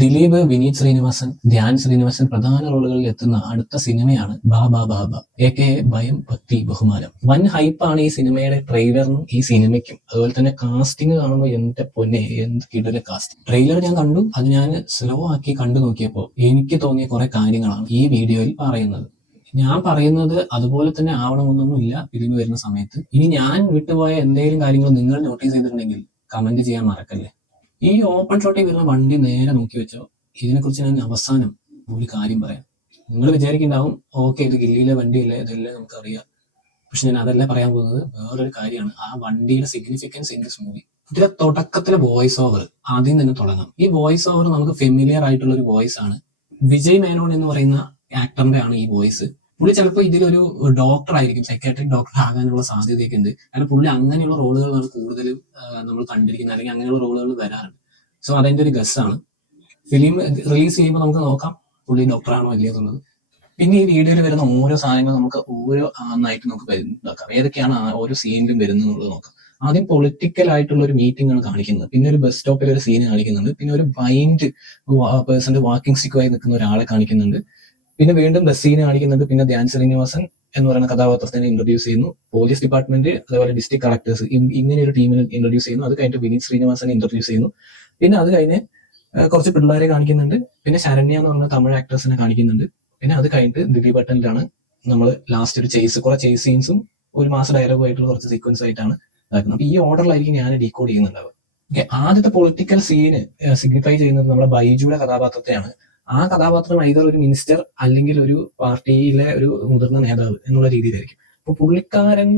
ദിലീപ് വിനീത് ശ്രീനിവാസൻ ധ്യാൻ ശ്രീനിവാസൻ പ്രധാന റോളുകളിൽ എത്തുന്ന അടുത്ത സിനിമയാണ് ബാബ ബാബ എ കെ ഭയം ഭക്തി ബഹുമാനം. വൻ ഹൈപ്പാണ് ഈ സിനിമയുടെ ട്രെയിലറിനും ഈ സിനിമയ്ക്കും. അതുപോലെ തന്നെ കാസ്റ്റിംഗ് കാണുമ്പോൾ എന്റെ പൊന്നെ എന്ത് കിടല കാസ്റ്റിംഗ് ട്രെയിലർ ഞാൻ കണ്ടു അത് ഞാൻ സ്ലോ ആക്കി കണ്ടു നോക്കിയപ്പോൾ എനിക്ക് തോന്നിയ കുറെ കാര്യങ്ങളാണ് ഈ വീഡിയോയിൽ പറയുന്നത്. ഞാൻ പറയുന്നത് അതുപോലെ തന്നെ ആവണമെന്നൊന്നുമില്ല ഫിലിം വരുന്ന സമയത്ത്. ഇനി ഞാൻ വിട്ടുപോയ എന്തെങ്കിലും കാര്യങ്ങൾ നിങ്ങൾ നോട്ടീസ് ചെയ്തിട്ടുണ്ടെങ്കിൽ കമന്റ് ചെയ്യാൻ മറക്കല്ലേ. ഈ ഓപ്പൺ ഷോട്ടിൽ വരുന്ന വണ്ടി നേരെ നോക്കി വെച്ചോ. ഇതിനെക്കുറിച്ച് ഞാൻ അവസാനം ഒരു കാര്യം പറയാം. നിങ്ങൾ വിചാരിക്കുന്നുണ്ടാവും ഓക്കെ ഇത് ഗില്ലിയിലെ വണ്ടിയല്ലേ ഇതെല്ലാം നമുക്കറിയാം. പക്ഷെ ഞാൻ അതല്ല പറയാൻ പോകുന്നത്. വേറൊരു കാര്യമാണ്. ആ വണ്ടിയുടെ സിഗ്നിഫിക്കൻസ് ഇൻ ദിസ് മൂവി ഇതിലെ തുടക്കത്തിലെ വോയിസ് ഓവർ ആദ്യം തന്നെ തുടങ്ങാം. ഈ വോയിസ് ഓവർ നമുക്ക് ഫെമിലിയർ ആയിട്ടുള്ള ഒരു വോയിസ് ആണ്. വിജയ് മേനോൻ എന്ന് പറയുന്ന ആക്ടറിന്റെ ആണ് ഈ വോയിസ് പുള്ളി ചിലപ്പോൾ ഇതിലൊരു ഡോക്ടർ ആയിരിക്കും സൈക്കാട്രിക് ഡോക്ടർ ആകാനുള്ള സാധ്യതയൊക്കെ ഉണ്ട്. കാരണം പുള്ളി അങ്ങനെയുള്ള റോളുകളാണ് കൂടുതലും നമ്മൾ കണ്ടിരിക്കുന്നത് അല്ലെങ്കിൽ അങ്ങനെയുള്ള റോളുകൾ വരാറുണ്ട്. സോ അതെന്റെ ഒരു ഗസ്സാണ് ഫിലിം റിലീസ് ചെയ്യുമ്പോൾ നമുക്ക് നോക്കാം പുള്ളി ഡോക്ടറാണോ ഇല്ലയോ എന്നുള്ളത്. പിന്നെ ഈ വീഡിയോയിൽ വരുന്ന ഓരോ സാധനങ്ങൾ നമുക്ക് ഓരോ ആന്നായിട്ട് നമുക്ക് വരുന്നുണ്ടാക്കാം ഏതൊക്കെയാണ് ഓരോ സീനിലും വരുന്നത് എന്നുള്ളത് നോക്കാം. ആദ്യം പൊളിറ്റിക്കൽ ആയിട്ടുള്ള ഒരു മീറ്റിംഗ് ആണ് കാണിക്കുന്നത്. പിന്നെ ഒരു ബസ് സ്റ്റോപ്പിൽ ഒരു സീൻ കാണിക്കുന്നുണ്ട്. പിന്നെ ഒരു ബൈൻഡ് പേഴ്സന്റെ വാക്കിംഗ് സ്റ്റിക്കുമായി നിൽക്കുന്ന ഒരാളെ കാണിക്കുന്നുണ്ട്. പിന്നെ വീണ്ടും ബസ്സീനെ കാണിക്കുന്നുണ്ട്. പിന്നെ ധ്യാൻ ശ്രീനിവാസൻ എന്ന് പറയുന്ന കഥാപാത്രത്തിനെ ഇൻട്രൊഡ്യൂസ് ചെയ്യുന്നു. പോലീസ് ഡിപ്പാർട്ട്മെന്റ് അതേപോലെ ഡിസ്ട്രിക്ട് കളക്ടേഴ്സ് ഇങ്ങനെ ഒരു ടീമിനെ ഇൻട്രൊഡ്യൂസ് ചെയ്യുന്നു. അത് കഴിഞ്ഞിട്ട് വിനീത് ശ്രീനിവാസനെ ഇൻട്രൊഡ്യൂസ് ചെയ്യുന്നു. പിന്നെ അത് കഴിഞ്ഞ് കുറച്ച് പിള്ളേരെ കാണിക്കുന്നുണ്ട്. പിന്നെ ശരണ്യ എന്ന് പറഞ്ഞ തമിഴ് ആക്ട്രസിനെ കാണിക്കുന്നുണ്ട്. പിന്നെ അത് കഴിഞ്ഞിട്ട് ദിലീപ് ബട്ടനിലാണ് നമ്മൾ ലാസ്റ്റ് ഒരു ചേസ് കുറെ ചേസ് സീൻസും ഒരു മാസം ഡയലോഗ് ആയിട്ടുള്ള കുറച്ച് സീക്വൻസ് ആയിട്ടാണ് ഇതാക്കുന്നത് അപ്പൊ ഈ ഓർഡറിലായിരിക്കും ഞാൻ ഡീകോഡ് ചെയ്യുന്നുണ്ടാവുക. ഓക്കെ ആദ്യത്തെ പൊളിറ്റിക്കൽ സീന് സിഗ്നിഫൈ ചെയ്യുന്നത് നമ്മുടെ ബൈജുയുടെ കഥാപാത്രത്തെയാണ്. ആ കഥാപാത്രം ഐതർ ഒരു മിനിസ്റ്റർ അല്ലെങ്കിൽ ഒരു പാർട്ടിയിലെ ഒരു മുതിർന്ന നേതാവ് എന്നുള്ള രീതിയിലായിരിക്കും. അപ്പൊ പുള്ളിക്കാരൻ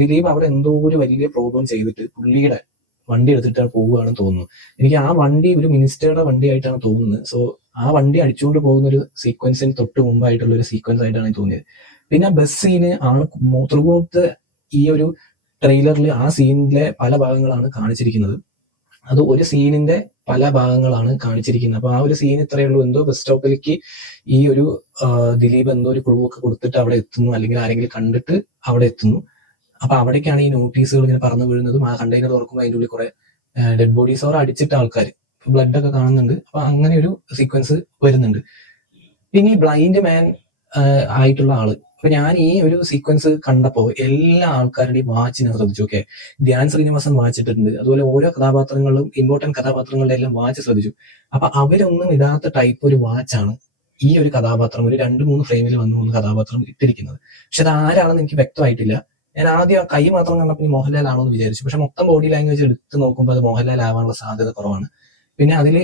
ദിലീപ് അവിടെ എന്തോ ഒരു വലിയ പ്രോബ്ലം ചെയ്തിട്ട് പുള്ളിയുടെ വണ്ടി എടുത്തിട്ട് പോവുകയാണെന്ന് തോന്നുന്നു. എനിക്ക് ആ വണ്ടി ഒരു മിനിസ്റ്ററുടെ വണ്ടി ആയിട്ടാണ് തോന്നുന്നത്. സോ ആ വണ്ടി അടിച്ചുകൊണ്ട് പോകുന്ന ഒരു സീക്വൻസിന് തൊട്ട് മുമ്പായിട്ടുള്ള ഒരു സീക്വൻസ് ആയിട്ടാണ് എനിക്ക് തോന്നിയത്. പിന്നെ ബസ് സീന് ആണ് ത്രൂ ഈ ഒരു ട്രെയിലറിൽ ആ സീനിലെ പല ഭാഗങ്ങളാണ് കാണിച്ചിരിക്കുന്നത്. അത് ഒരു സീനിന്റെ പല ഭാഗങ്ങളാണ് കാണിച്ചിരിക്കുന്നത്. അപ്പൊ ആ ഒരു സീൻ ഇത്രയേ ഉള്ളൂ. എന്തോ ബസ് സ്റ്റോപ്പിലേക്ക് ഈ ഒരു ദിലീപ് എന്തോ ഒരു ക്ലൂ ഒക്കെ കൊടുത്തിട്ട് അവിടെ എത്തുന്നു. അല്ലെങ്കിൽ ആരെങ്കിലും കണ്ടിട്ട് അവിടെ എത്തുന്നു. അപ്പൊ അവിടേക്കാണ് ഈ നോട്ടീസുകൾ ഇങ്ങനെ പറന്നു വീഴുന്നതും ആ കണ്ടെയ്നർ തുറക്കുമ്പോൾ അതിന്റെ ഉള്ളിൽ കുറെ ഡെഡ് ബോഡീസ് ഓർ അടിച്ചിട്ട ആൾക്കാർ ബ്ലഡ് ഒക്കെ കാണുന്നുണ്ട്. അപ്പൊ അങ്ങനെ ഒരു സീക്വൻസ് വരുന്നുണ്ട്. പിന്നെ ഈ ബ്ലൈൻഡ് മാൻ ആയിട്ടുള്ള ആൾ. അപ്പൊ ഞാൻ ഈ ഒരു സീക്വൻസ് കണ്ടപ്പോ എല്ലാ ആൾക്കാരുടെയും വാച്ച് ഞാൻ ശ്രദ്ധിച്ചു. ഓക്കെ ധ്യാൻ ശ്രീനിവാസൻ വാച്ചിട്ടുണ്ട് അതുപോലെ ഓരോ കഥാപാത്രങ്ങളും ഇമ്പോർട്ടന്റ് കഥാപാത്രങ്ങളുടെ എല്ലാം വാച്ച് ശ്രദ്ധിച്ചു. അപ്പൊ അവരൊന്നും ഇടാത്ത ടൈപ്പ് ഒരു വാച്ചാണ് ഈ ഒരു കഥാപാത്രം ഒരു രണ്ട് മൂന്ന് ഫ്രെയിമിൽ വന്നു മൂന്ന് കഥാപാത്രം ഇട്ടിരിക്കുന്നത്. പക്ഷെ അത് ആരാണെന്ന് എനിക്ക് വ്യക്തമായിട്ടില്ല. ഞാൻ ആദ്യം ആ കൈ മാത്രം കണ്ടപ്പോൾ മോഹൻലാൽ ആണോ എന്ന് വിചാരിച്ചു. പക്ഷെ മൊത്തം ബോഡി ലാംഗ്വേജ് എടുത്ത് നോക്കുമ്പോൾ അത് മോഹൻലാൽ ആവാനുള്ള സാധ്യത കുറവാണ്. പിന്നെ അതിൽ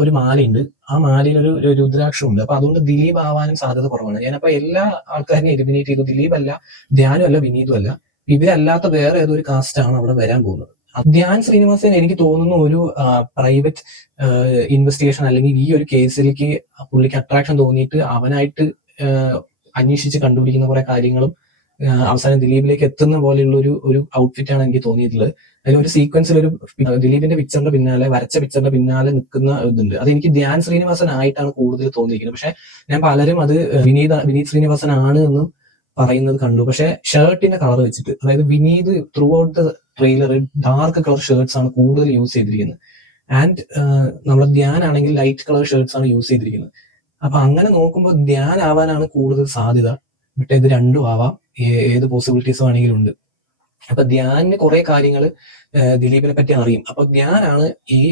ഒരു മാലയുണ്ട്. ആ മാലയിൽ ഒരു രുദ്രാക്ഷമുണ്ട്. അപ്പൊ അതുകൊണ്ട് ദിലീപ് ആവാനും സാധ്യത കുറവാണ്. ഞാനപ്പോ എല്ലാ ആൾക്കാരെയും എലിമിനേറ്റ് ചെയ്തു. ദിലീപ് അല്ല ധ്യാനും അല്ല വിനീതും അല്ല ഇവരല്ലാത്ത വേറെ ഏതൊരു ആണ് അവിടെ വരാൻ പോകുന്നത്. ധ്യാൻ ശ്രീനിവാസൻ എനിക്ക് തോന്നുന്നു ഒരു പ്രൈവറ്റ് ഇൻവെസ്റ്റിഗേഷൻ അല്ലെങ്കിൽ ഈ ഒരു കേസിലേക്ക് പുള്ളിക്ക് അട്രാക്ഷൻ തോന്നിയിട്ട് അവനായിട്ട് അന്വേഷിച്ച് കണ്ടുപിടിക്കുന്ന കുറെ കാര്യങ്ങളും അവസാനം ദിലീപിലേക്ക് എത്തുന്ന പോലെയുള്ള ഒരു ഒരു ഔട്ട്ഫിറ്റ് ആണ് എനിക്ക് തോന്നിയിട്ടുള്ളത്. അതിൽ ഒരു സീക്വൻസിൽ ഒരു ദിലീപിന്റെ പിക്ചറിന്റെ പിന്നാലെ വരച്ച പിക്ചറിന്റെ പിന്നാലെ നിൽക്കുന്ന ഇതുണ്ട്. അത് എനിക്ക് ധ്യാൻ ശ്രീനിവാസൻ ആയിട്ടാണ് കൂടുതൽ തോന്നിയിരിക്കുന്നത്. പക്ഷെ ഞാൻ പലരും അത് വിനീത് വിനീത് ശ്രീനിവാസൻ ആണ് എന്നും പറയുന്നത് കണ്ടു. പക്ഷെ ഷർട്ടിന്റെ കളർ വെച്ചിട്ട് അതായത് Vineeth throughout the trailer dark colour shirts ആണ് കൂടുതൽ യൂസ് ചെയ്തിരിക്കുന്നത്. ആൻഡ് നമ്മുടെ ധ്യാൻ ആണെങ്കിൽ ലൈറ്റ് കളർ ഷർട്ട്സ് ആണ് യൂസ് ചെയ്തിരിക്കുന്നത്. അപ്പൊ അങ്ങനെ നോക്കുമ്പോൾ ധ്യാൻ ആവാനാണ് കൂടുതൽ സാധ്യത. ബട്ട് ഇത് രണ്ടും ആവാം. ഏത് പോസിബിലിറ്റീസ് ആണെങ്കിലും ഉണ്ട് അപ്പൊ ധ്യാനിന് കുറെ കാര്യങ്ങൾ ദിലീപിനെ പറ്റി അറിയും. അപ്പൊ ധ്യാനാണ് ഈ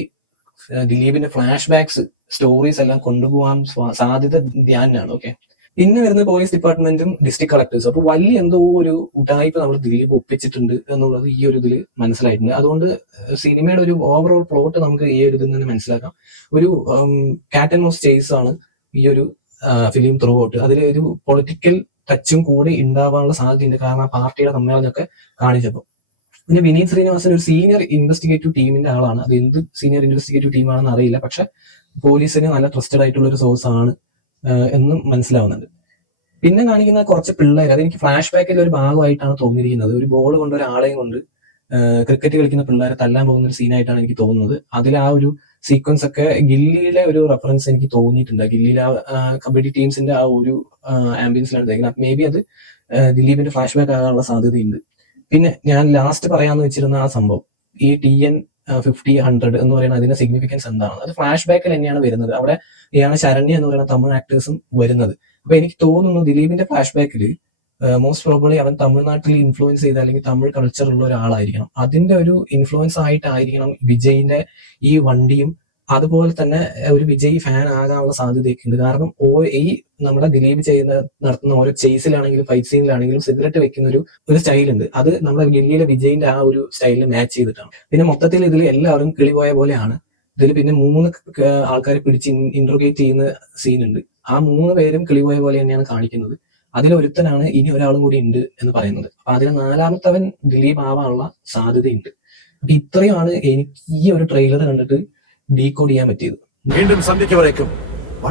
ദിലീപിന്റെ ഫ്ലാഷ് ബാക്സ് സ്റ്റോറീസ് എല്ലാം കൊണ്ടുപോകാൻ സാധ്യത ധ്യാനാണ് ഓക്കെ പിന്നെ വരുന്ന പോലീസ് ഡിപ്പാർട്ട്മെന്റും ഡിസ്ട്രിക്ട് കളക്ടേഴ്സും അപ്പൊ വലിയ എന്തോ ഒരു ഉടായ്പ നമ്മൾ ദിലീപ് ഒപ്പിച്ചിട്ടുണ്ട് എന്നുള്ളത് ഈ ഒരു ഇതിൽ മനസ്സിലായിട്ടുണ്ട്. അതുകൊണ്ട് സിനിമയുടെ ഒരു ഓവറോൾ പ്ലോട്ട് നമുക്ക് ഈ ഒരു ഇതിൽ നിന്ന് മനസ്സിലാക്കാം. ഒരു കാറ്റൻ മൗസ് ചേസ് ആണ് ഈ ഒരു ഫിലിം ത്രൂ ഔട്ട് അതിലെ ഒരു പൊളിറ്റിക്കൽ ടച്ചും കൂടി ഉണ്ടാവാനുള്ള സാധ്യതയുണ്ട്. കാരണം ആ പാർട്ടിയുടെ സമ്മേളനമൊക്കെ കാണിച്ചപ്പോൾ. പിന്നെ വിനീത് ശ്രീനിവാസൻ ഒരു സീനിയർ ഇൻവെസ്റ്റിഗേറ്റീവ് ടീമിന്റെ ആളാണ്. അത് എന്ത് സീനിയർ ഇൻവെസ്റ്റിഗേറ്റീവ് ടീമാണെന്ന് അറിയില്ല. പക്ഷെ പോലീസിന് നല്ല ട്രസ്റ്റഡ് ആയിട്ടുള്ള ഒരു സോഴ്സ് ആണ് എന്നും മനസ്സിലാവുന്നുണ്ട്. പിന്നെ കാണിക്കുന്ന കുറച്ച് പിള്ളേർ അതെനിക്ക് ഫ്ലാഷ് ബാക്കിൽ ഒരു ഭാഗമായിട്ടാണ് തോന്നിയിരിക്കുന്നത്. ഒരു ബോൾ കൊണ്ട് ഒരാളെയും കൊണ്ട് ക്രിക്കറ്റ് കളിക്കുന്ന പിള്ളേരെ തല്ലാൻ പോകുന്ന ഒരു സീനായിട്ടാണ് എനിക്ക് തോന്നുന്നത്. അതിൽ ആ ഒരു സീക്വൻസ് ഒക്കെ ഗില്ലിയിലെ ഒരു റെഫറൻസ് എനിക്ക് തോന്നിയിട്ടുണ്ട്. ഗില്ലിയിലെ ആ കബഡി ടീംസിന്റെ ആ ഒരു ആംബിയൻസിലാണ് തേക്കുന്നത് മേ ബി അത് ദിലീപിന്റെ ഫ്ലാഷ് ബാക്ക് ആകാനുള്ള സാധ്യതയുണ്ട്. പിന്നെ ഞാൻ ലാസ്റ്റ് പറയാന്ന് വെച്ചിരുന്ന ആ സംഭവം. ഈ ടി എൻ ഫിഫ്റ്റി ഹൺഡ്രഡ് എന്ന് പറയുന്ന അതിന്റെ സിഗ്നിഫിക്കൻസ് എന്താണ്? അത് ഫ്ലാഷ് ബാക്കിൽ തന്നെയാണ് വരുന്നത്. അവിടെ ഇയാണ് ശരണ്യ എന്ന് പറയുന്ന തമിഴ് ആക്ടേഴ്സും വരുന്നത്. അപ്പൊ എനിക്ക് തോന്നുന്നു ദിലീപിന്റെ ഫ്ലാഷ് ബാക്കിൽ മോസ്റ്റ് പ്രോബ്ലി അവൻ തമിഴ്നാട്ടിൽ ഇൻഫ്ലുവൻസ് ചെയ്ത അല്ലെങ്കിൽ തമിഴ് കൾച്ചർ ഉള്ള ഒരാളായിരിക്കണം. അതിന്റെ ഒരു ഇൻഫ്ലുവൻസ് ആയിട്ടായിരിക്കണം വിജയിന്റെ ഈ വണ്ടിയും അതുപോലെ തന്നെ ഒരു വിജയ് ഫാൻ ആകാനുള്ള സാധ്യതയൊക്കെ ഉണ്ട്. കാരണം ഓ ഈ നമ്മുടെ ദിലീപ് ചെയ്യുന്ന നടത്തുന്ന ഓരോ ചേസിലാണെങ്കിലും ഫൈറ്റ് സീനിലാണെങ്കിലും സിഗരറ്റ് വെക്കുന്ന ഒരു ഒരു സ്റ്റൈൽ ഉണ്ട്. അത് നമ്മുടെ ഗില്ലിയിലെ വിജയിന്റെ ആ ഒരു സ്റ്റൈലിൽ മാച്ച് ചെയ്തിട്ടാണ്. പിന്നെ മൊത്തത്തിൽ ഇതിൽ എല്ലാവരും കിളിപോയ പോലെയാണ്. ഇതിൽ പിന്നെ മൂന്ന് ആൾക്കാരെ പിടിച്ച് ഇന്റർഗേറ്റ് ചെയ്യുന്ന സീനുണ്ട് ആ മൂന്ന് പേരും കിളിപോയ പോലെ തന്നെയാണ് കാണിക്കുന്നത്. അതിലൊരുത്തനാണ് ഇനി ഒരാളും കൂടി ഉണ്ട് എന്ന് പറയുന്നത്. അപ്പൊ അതിൽ നാലാമത്തവൻ ദിലീപ് ആവാനുള്ള സാധ്യതയുണ്ട്. അപ്പൊ ഇത്രയുമാണ് എനിക്ക് ഈ ഒരു ട്രെയിലർ കണ്ടിട്ട് ഡീകോഡ് ചെയ്യാൻ പറ്റിയത്. വീണ്ടും സന്ധ്യയ്ക്ക്